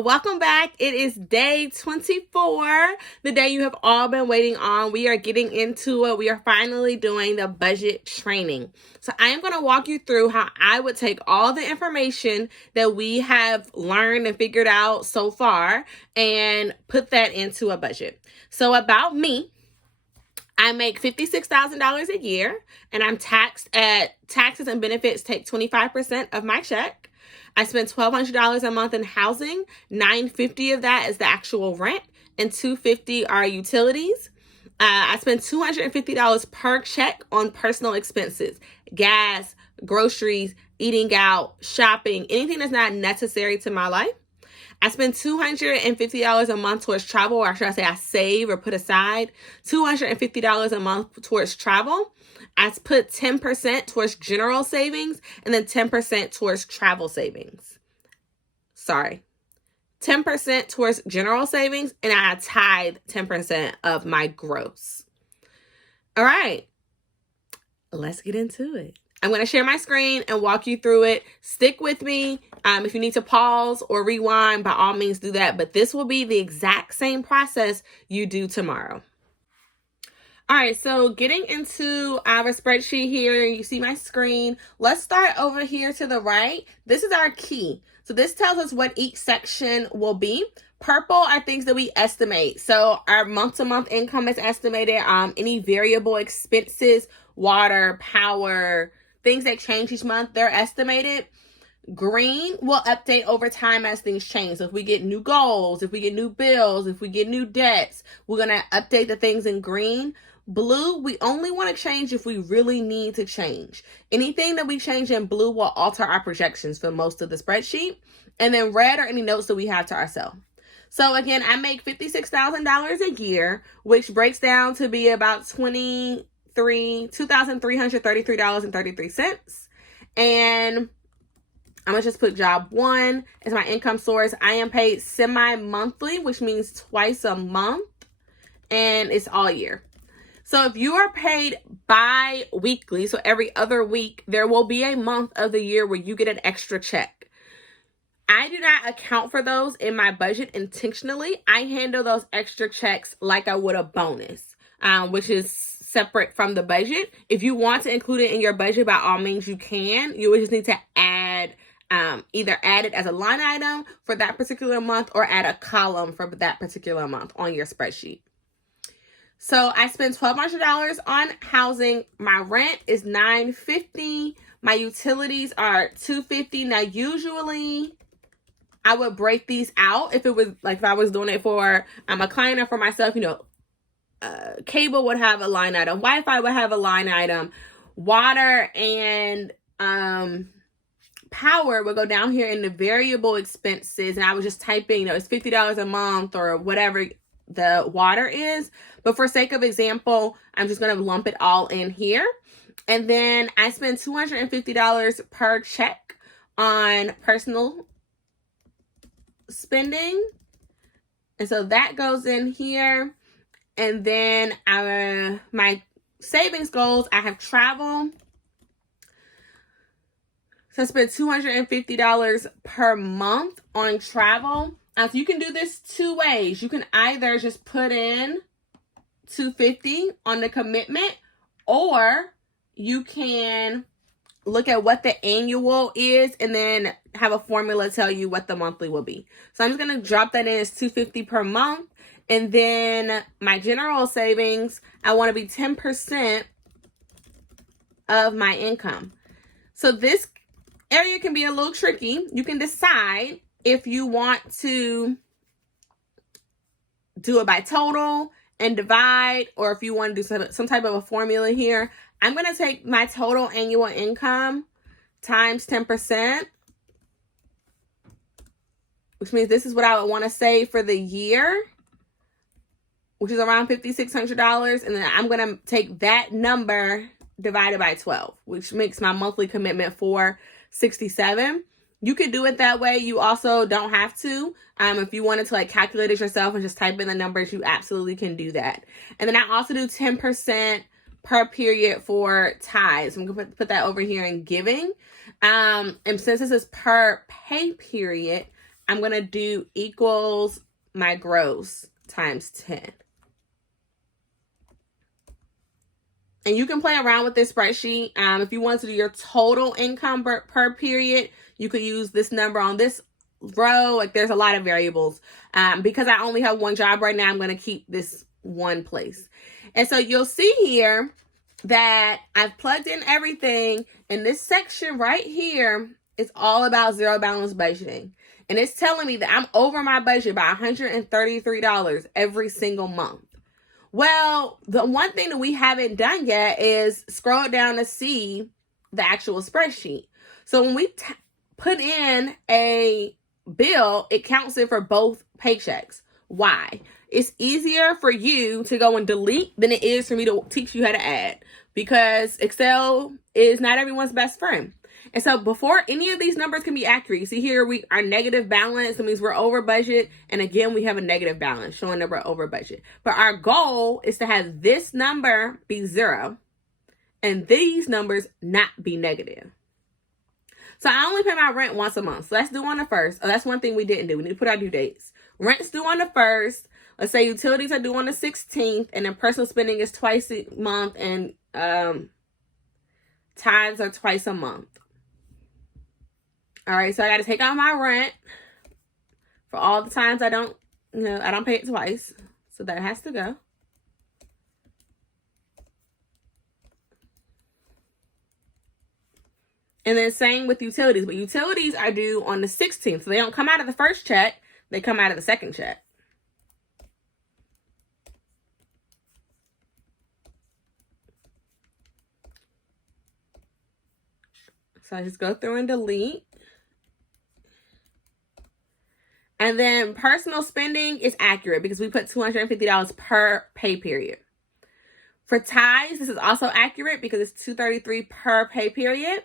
welcome back. It is day 24, the day you have all been waiting on. We are getting into it. We are finally doing the budget training. So I am going to walk you through how I would take all the information that we have learned and figured out so far and put that into a budget. So about me, I make $56,000 a year, and I'm taxed at taxes and benefits take 25% of my check. I spend $1,200 a month in housing. $950 of that is the actual rent, and $250 are utilities. I spend $250 per check on personal expenses, gas, groceries, eating out, shopping, anything that's not necessary to my life. I spend $250 a month towards travel, or should I say I save or put aside $250 a month towards travel. I put 10% towards general savings and then 10% towards travel savings. 10% towards general savings, and I tithe 10% of my gross. All right, let's get into it. I'm going to share my screen and walk you through it. Stick with me. If you need to pause or rewind, by all means do that. But this will be the exact same process you do tomorrow. All right, so getting into our spreadsheet here, you see my screen. Let's start over here to the right. This is our key. So this tells us what each section will be. Purple are things that we estimate. So our month-to-month income is estimated. Any variable expenses, water, power, things that change each month, they're estimated. Green will update over time as things change. So if we get new goals, if we get new bills, if we get new debts, we're going to update the things in green. Blue, we only want to change if we really need to change. Anything that we change in blue will alter our projections for most of the spreadsheet. And then red are any notes that we have to ourselves. So again, I make $56,000 a year, which breaks down to be about $2,333.33. And I'm going to just put job one as my income source. I am paid semi-monthly, which means twice a month, and it's all year. So if you are paid bi-weekly, so every other week, there will be a month of the year where you get an extra check. I do not account for those in my budget intentionally. I handle those extra checks like I would a bonus, which is separate from the budget. If you want to include it in your budget, by all means you can. You would just need to add, either add it as a line item for that particular month or add a column for that particular month on your spreadsheet. So I spend $1,200 on housing. My rent is $950. My utilities are $250. Now, usually I would break these out if it was like if I was doing it for a client or for myself. Cable would have a line item. Wi-Fi would have a line item. Water and power would go down here in the variable expenses. And I was just typing, it's $50 a month or whatever the water is. But for sake of example, I'm just going to lump it all in here. And then I spend $250 per check on personal spending. And so that goes in here. And then my savings goals, I have travel. So I spend $250 per month on travel. So you can do this two ways. You can either just put in $250 on the commitment, or you can look at what the annual is and then have a formula tell you what the monthly will be. So I'm just going to drop that in as $250 per month. And then my general savings, I want to be 10% of my income. So this area can be a little tricky. You can decide if you want to do it by total and divide, or if you want to do some type of a formula here. I'm going to take my total annual income times 10%, which means this is what I would want to save for the year, which is around $5,600. And then I'm going to take that number divided by 12, which makes my monthly commitment $467. You could do it that way. You also don't have to. If you wanted to calculate it yourself and just type in the numbers, you absolutely can do that. And then I also do 10% per period for tithes. I'm going to put that over here in giving. And since this is per pay period, I'm going to do equals my gross times 10. And you can play around with this spreadsheet. If you want to do your total income per period, you could use this number on this row. Like, there's a lot of variables. Because I only have one job right now, I'm going to keep this one place. And so you'll see here that I've plugged in everything. And this section right here is all about zero balance budgeting. And it's telling me that I'm over my budget by $133 every single month. Well, the one thing that we haven't done yet is scroll down to see the actual spreadsheet. So when we put in a bill, it counts it for both paychecks. Why? It's easier for you to go and delete than it is for me to teach you how to add, because Excel is not everyone's best friend. And so before any of these numbers can be accurate, you see here our negative balance. That means we're over budget. And again, we have a negative balance showing that we're over budget. But our goal is to have this number be 0 and these numbers not be negative. So I only pay my rent once a month. So let's do on the 1st. Oh, that's one thing we didn't do. We need to put our due dates. Rent's due on the 1st. Let's say utilities are due on the 16th. And then personal spending is twice a month. And tithes are twice a month. All right, so I got to take out my rent for all the times I don't pay it twice. So that has to go. And then same with utilities. But utilities are due on the 16th. So they don't come out of the first check. They come out of the second check. So I just go through and delete. And then personal spending is accurate because we put $250 per pay period. For tithes, this is also accurate because it's $233 per pay period.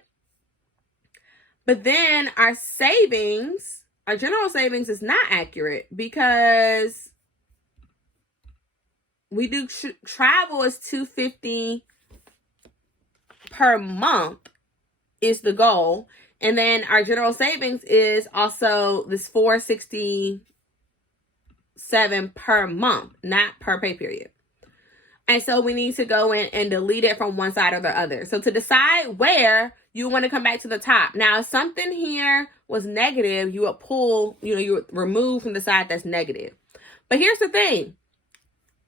But then our savings, our general savings is not accurate because we do travel is $250 per month is the goal. And then our general savings is also this $467 per month, not per pay period. And so we need to go in and delete it from one side or the other. So to decide where you want to come back to the top. Now, if something here was negative, you would pull, you would remove from the side that's negative. But here's the thing.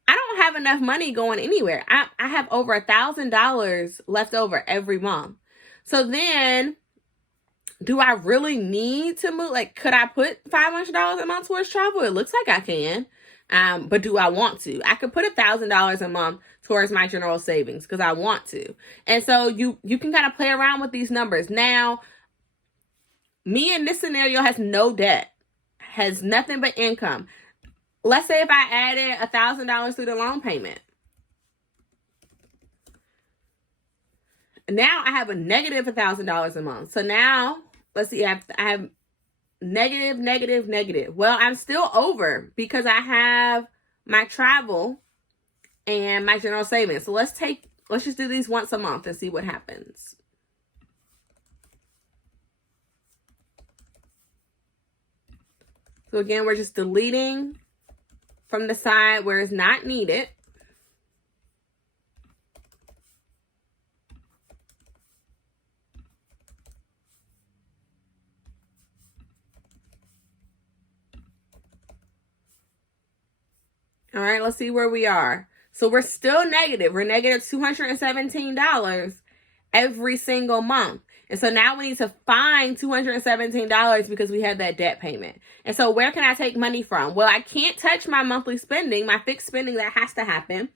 I don't have enough money going anywhere. I have over $1,000 left over every month. So then, do I really need to move? Like, could I put $500 a month towards travel? It looks like I can. But do I want to? I could put $1,000 a month towards my general savings because I want to. And so you can kind of play around with these numbers. Now, me in this scenario has no debt, has nothing but income. Let's say if I added $1,000 through the loan payment. Now I have a negative $1,000 a month. So now, let's see, I have negative. Well, I'm still over because I have my travel and my general savings. So let's just do these once a month and see what happens. So again, we're just deleting from the side where it's not needed. All right, let's see where we are. So we're still negative. We're negative $217 every single month. And so now we need to find $217 because we have that debt payment. And so where can I take money from? Well, I can't touch my monthly spending, my fixed spending that has to happen.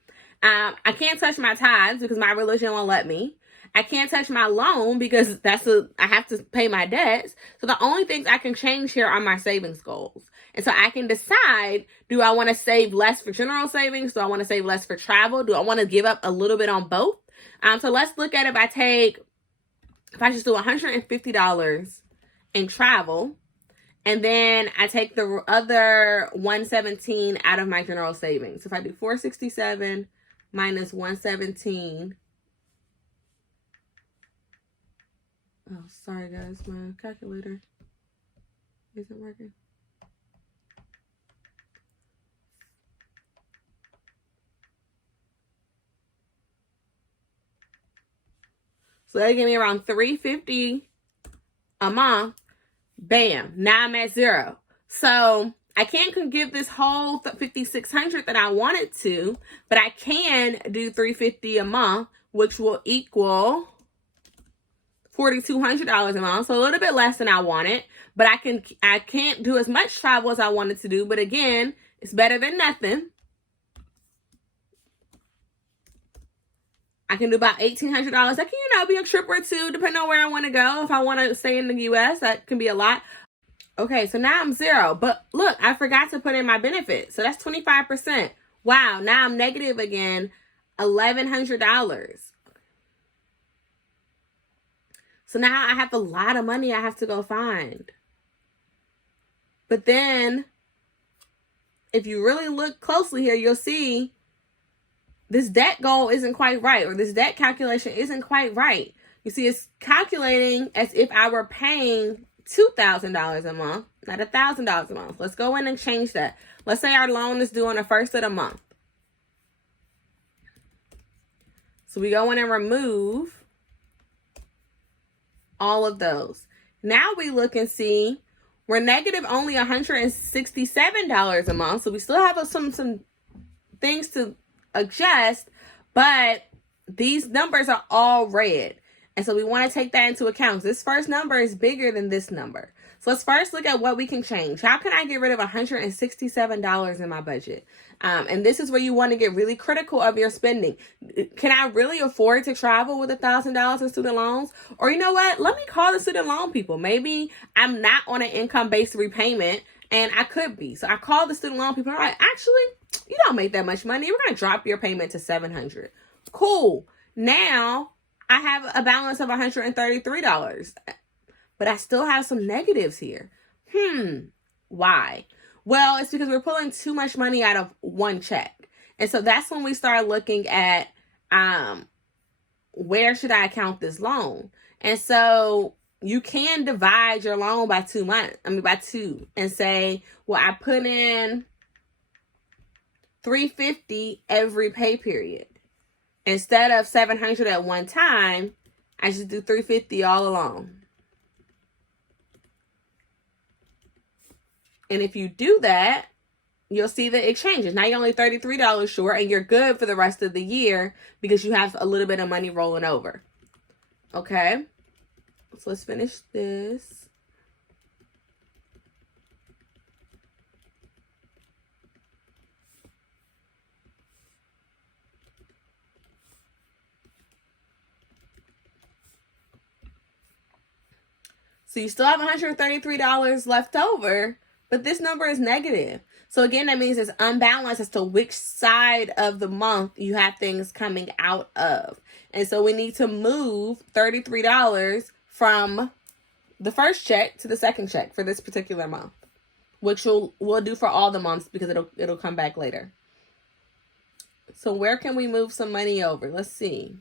I can't touch my tithes because my religion won't let me. I can't touch my loan because I have to pay my debts. So the only things I can change here are my savings goals. And so I can decide, do I want to save less for general savings? Do I want to save less for travel? Do I want to give up a little bit on both? So let's look at if I just do $150 in travel, and then I take the other $117 out of my general savings. So if I do $467 minus $117. Oh, sorry guys, my calculator isn't working. So they give me around $350 a month. Bam, now I'm at zero. So I can't give this whole $5,600 that I wanted to, but I can do $350 a month, which will equal $4,200 a month. So a little bit less than I wanted, but I can't do as much travel as I wanted to do. But again, it's better than nothing. I can do about $1,800. I can, be a trip or two, depending on where I want to go. If I want to stay in the U.S., that can be a lot. Okay, so now I'm zero. But look, I forgot to put in my benefits. So that's 25%. Wow, now I'm negative again, $1,100. So now I have a lot of money I have to go find. But then, if you really look closely here, you'll see this debt goal isn't quite right, or this debt calculation isn't quite right. You see, it's calculating as if I were paying $2,000 a month, not $1,000 a month. Let's go in and change that. Let's say our loan is due on the first of the month. So we go in and remove all of those. Now we look and see we're negative only $167 a month. So we still have some things to adjust, but these numbers are all red. And so we want to take that into account. This first number is bigger than this number. So let's first look at what we can change. How can I get rid of $167 in my budget? And this is where you want to get really critical of your spending. Can I really afford to travel with $1,000 in student loans? Or you know what? Let me call the student loan people. Maybe I'm not on an income-based repayment, and I could be. So I call the student loan people. I'm like, actually, you don't make that much money. We're going to drop your payment to $700. Cool. Now I have a balance of $133, but I still have some negatives here. Why? Well, it's because we're pulling too much money out of one check. And so that's when we start looking at where should I account this loan? And so you can divide your loan by 2 months. By 2, and say, well, I put in $350 every pay period. Instead of $700 at one time, I just do $350 all along. And if you do that, you'll see that it changes. Now you're only $33 short, and you're good for the rest of the year because you have a little bit of money rolling over. Okay? So let's finish this. So you still have $133 left over, but this number is negative. So again, that means it's unbalanced as to which side of the month you have things coming out of. And so we need to move $33 from the first check to the second check for this particular month, which we'll do for all the months because it'll come back later. So where can we move some money over? Let's see.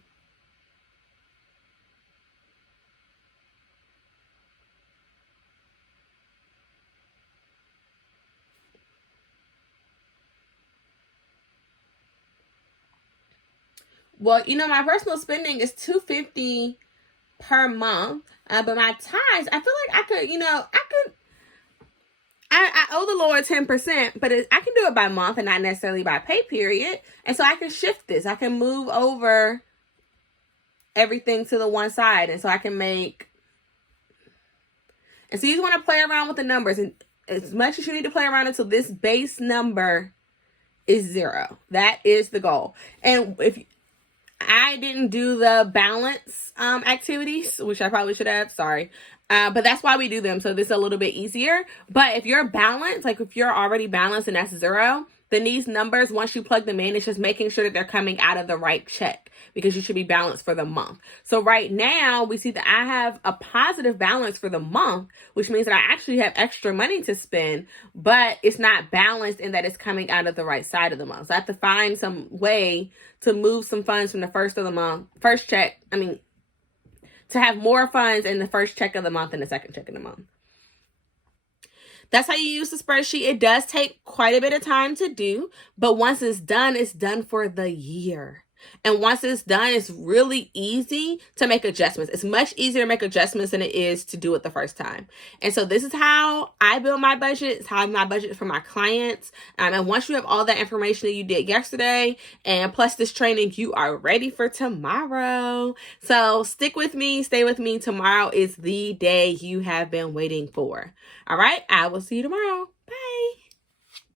Well, my personal spending is $250 per month, but my tithes, I feel like I could, I owe the Lord 10%, but I can do it by month and not necessarily by pay period. And so I can shift this. I can move over everything to the one side. And so I can make, and so you just want to play around with the numbers, and as much as you need to play around until this base number is 0. That is the goal. And if I didn't do the balance activities, which I probably should have, sorry. But that's why we do them. So this is a little bit easier. But if you're balanced, like if you're already balanced and that's 0, then these numbers, once you plug them in, it's just making sure that they're coming out of the right check, because you should be balanced for the month. So right now we see that I have a positive balance for the month, which means that I actually have extra money to spend, but it's not balanced in that it's coming out of the right side of the month. So I have to find some way to move some funds from the first check, to have more funds in the first check of the month than the second check of the month. That's how you use the spreadsheet. It does take quite a bit of time to do, but once it's done for the year. And once it's done, it's really easy to make adjustments. It's much easier to make adjustments than it is to do it the first time. And so this is how I build my budget. It's how I build my budget for my clients. And once you have all that information that you did yesterday, and plus this training, you are ready for tomorrow. So stick with me, stay with me. Tomorrow is the day you have been waiting for. All right, I will see you tomorrow.